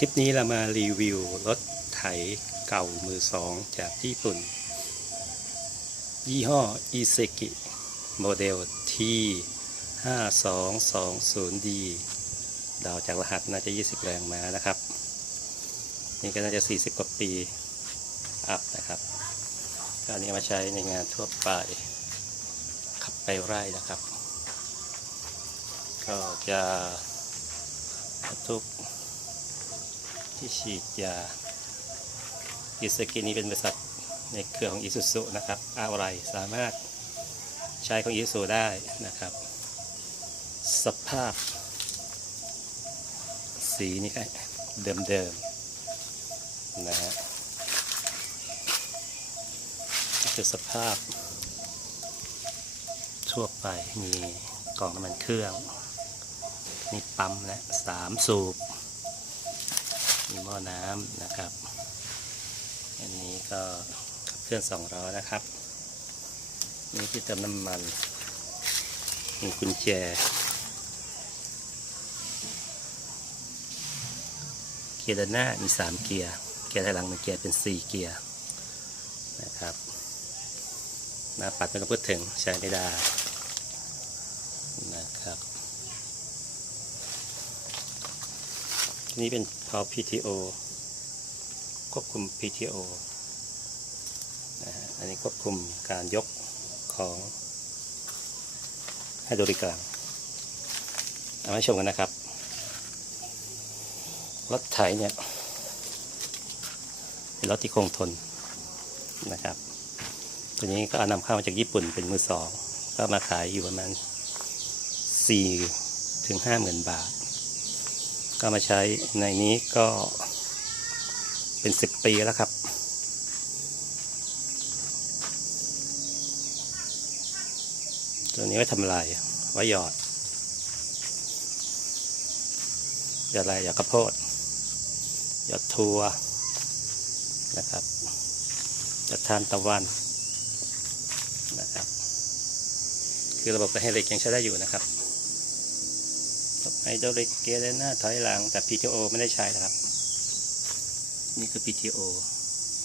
คลิปนี้เรามารีวิวรถไถเก่ามือสองจากญี่ปุ่น ยี่ห้อ i s e k i โมเดล T 5220D ดาวจากรหัสน่าจะ 20 แรงม้านะครับ นี่ก็น่าจะ 40 กว่าปี อัพนะครับก็อันนี้มาใช้ในงานทั่วไป ขับไปไร่นะครับ ก็จะทุก ที่ฉีดยาอิสกินี้เป็นบริษัทในเครือของอิสุสุนะครับอะไรสามารถใช้ของอิสุสุได้นะครับ สภาพ สีนี่ก็เดิมๆนะฮะคือสภาพ ทั่วไปมีกล่องน้ำมันเครื่องมีปั๊มและสามสูบ มีหม้อน้ำนะครับ อันนี้ก็ขับเคลื่อนสองล้อนะครับ นี่ที่เติมน้ำมัน มีกุญแจ เกียร์ด้านหน้ามีสามเกียร์ เกียร์ด้านหลังเป็นเกียร์เป็นสี่เกียร์นะครับหน้าปัดไม่ต้องพูดถึงใช้ไม่ได้นะครับ นี่เป็นพาว PTO ควบคุม PTO อันนี้ควบคุมการยกของไฮดรลิกกลางเอามาชมกันนะครับ รถไถเนี่ยเป็นรถที่คงทนนะครับ ตัวนี้ก็อานำเข้ามาจากญี่ปุ่นเป็นมือสอง ก็มาขายอยู่ประมาณ4ถึง5หมื่นบาท ก็มาใช้ในนี้ก็เป็นสิบปีแล้วครับ ตัวนี้ไว้ทำลาย ไว้หยอดหยอดอะไรหยอดข้าวโพดหยอดทัวนะครับหยอดทานตะวันนะครับ คือระบบกระให้เหล็กยังใช้ได้อยู่นะครับ ไฮดรอลิกเกียร์เดินหน้าถอยหลังแต่ PTO ไม่ได้ใช้นะครับ นี่คือ PTO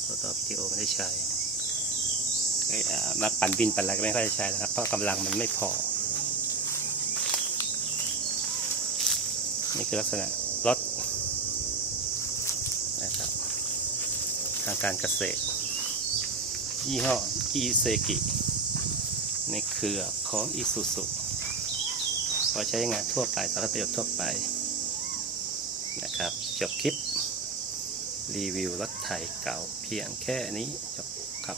ตัวต่อ PTO ไม่ได้ใช้ไอ้อ่ามาปั่นบินปั่นอะไรก็ไม่ค่อยได้ใช้นะครับ เพราะกำลังมันไม่พอ นี่คือลักษณะรถนะครับทางการเกษตร ยี่ห้ออีเซกิในเครือของอิซูซุ พอใช้งานทั่วไปสารประโยชน์ทั่วไปนะครับ จบคลิป รีวิวรถไถเก่าเพียงแค่นี้จบครับ